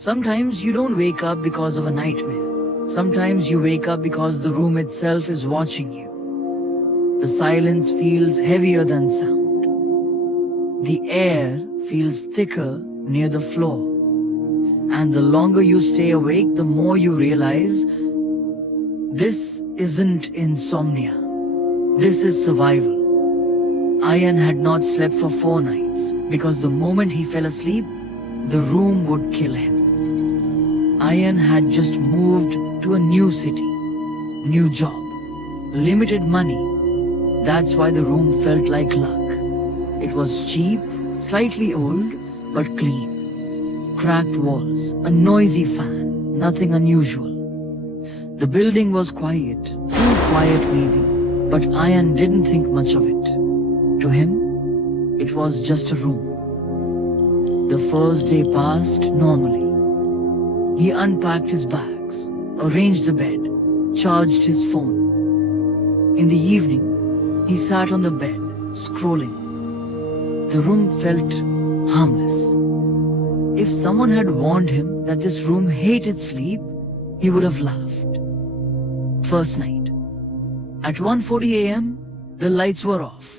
Sometimes you don't wake up because of a nightmare. Sometimes you wake up because the room itself is watching you. The silence feels heavier than sound. The air feels thicker near the floor. And the longer you stay awake, the more you realize this isn't insomnia. This is survival. Ayan had not slept for 4 nights because the moment he fell asleep, the room would kill him. Ayan had just moved to a new city, new job, limited money. That's why the room felt like luck. It was cheap, slightly old, but clean. Cracked walls, a noisy fan, nothing unusual. The building was quiet, too quiet maybe, but Ayan didn't think much of it. To him, it was just a room. The first day passed normally. He unpacked his bags, arranged the bed, charged his phone. In the evening, he sat on the bed, scrolling. The room felt harmless. If someone had warned him that this room hated sleep, he would have laughed. First night. At 1:40 a.m., the lights were off.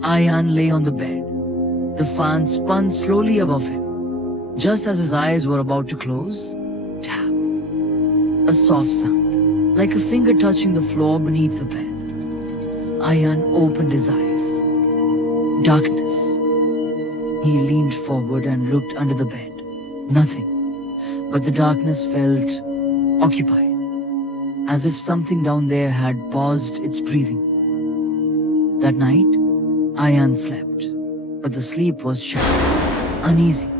Ayan lay on the bed. The fan spun slowly above him. Just as his eyes were about to close, tap. A soft sound, like a finger touching the floor beneath the bed. Ayan opened his eyes. Darkness. He leaned forward and looked under the bed. Nothing. But the darkness felt occupied, as if something down there had paused its breathing. That night, Ayan slept, but the sleep was shallow, uneasy.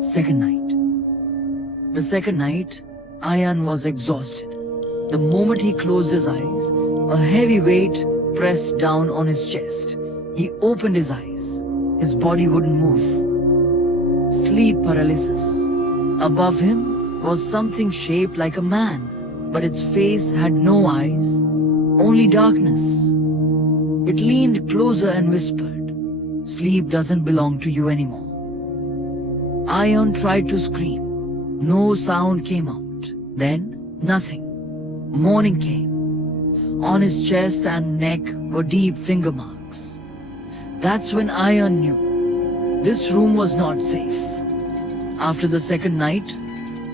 Second night. The second night, Ayan was exhausted. The moment he closed his eyes, a heavy weight pressed down on his chest. He opened his eyes. His body wouldn't move. Sleep paralysis. Above him was something shaped like a man, but its face had no eyes, only darkness. It leaned closer and whispered, "Sleep doesn't belong to you anymore." Ayan tried to scream. No sound came out. Then, nothing. Morning came. On his chest and neck were deep finger marks. That's when Ayan knew this room was not safe. After the second night,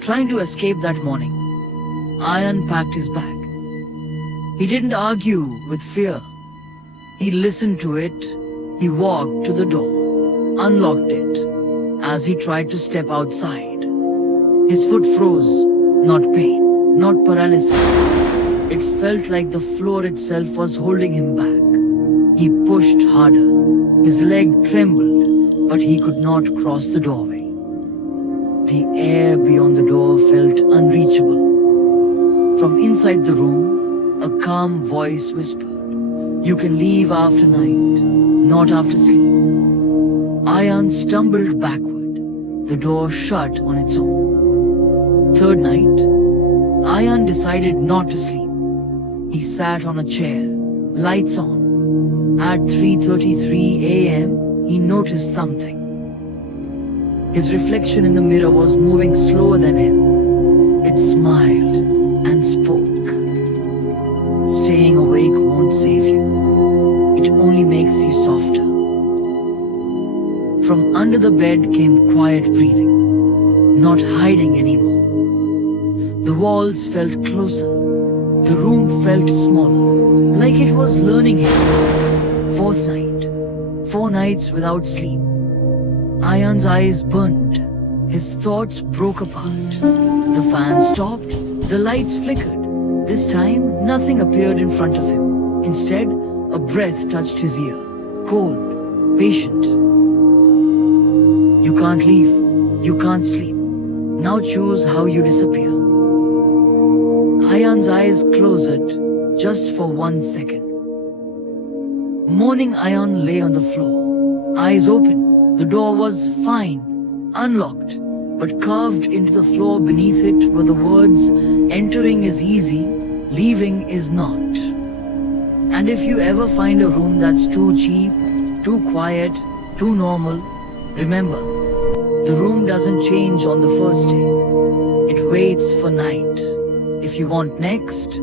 trying to escape that morning, Ayan packed his bag. He didn't argue with fear. He listened to it. He walked to the door, unlocked it. As he tried to step outside, his foot froze. Not pain, not paralysis. It felt like the floor itself was holding him back. He pushed harder. His leg trembled, but he could not cross the doorway. The air beyond the door felt unreachable. From inside the room, a calm voice whispered, "You can leave after night, not after sleep." Ayan stumbled backward. The door shut on its own. Third night, Ayan decided not to sleep. He sat on a chair, lights on. At 3:33 a.m., he noticed something. His reflection in the mirror was moving slower than him. It smiled and spoke. "Staying awake won't save you. It only makes you softer." From under the bed came quiet breathing, not hiding anymore. The walls felt closer. The room felt smaller, like it was learning him. Fourth night. 4 nights without sleep. Ayan's eyes burned. His thoughts broke apart. The fan stopped. The lights flickered. This time, nothing appeared in front of him. Instead, a breath touched his ear. Cold, patient. "You can't leave. You can't sleep. Now choose how you disappear." Ayan's eyes closed just for 1 second. Morning, Ayan lay on the floor. Eyes open. The door was fine, unlocked, but carved into the floor beneath it were the words, "Entering is easy, leaving is not." And if you ever find a room that's too cheap, too quiet, too normal, remember, The room doesn't change on the first day. It waits for night. If you want next,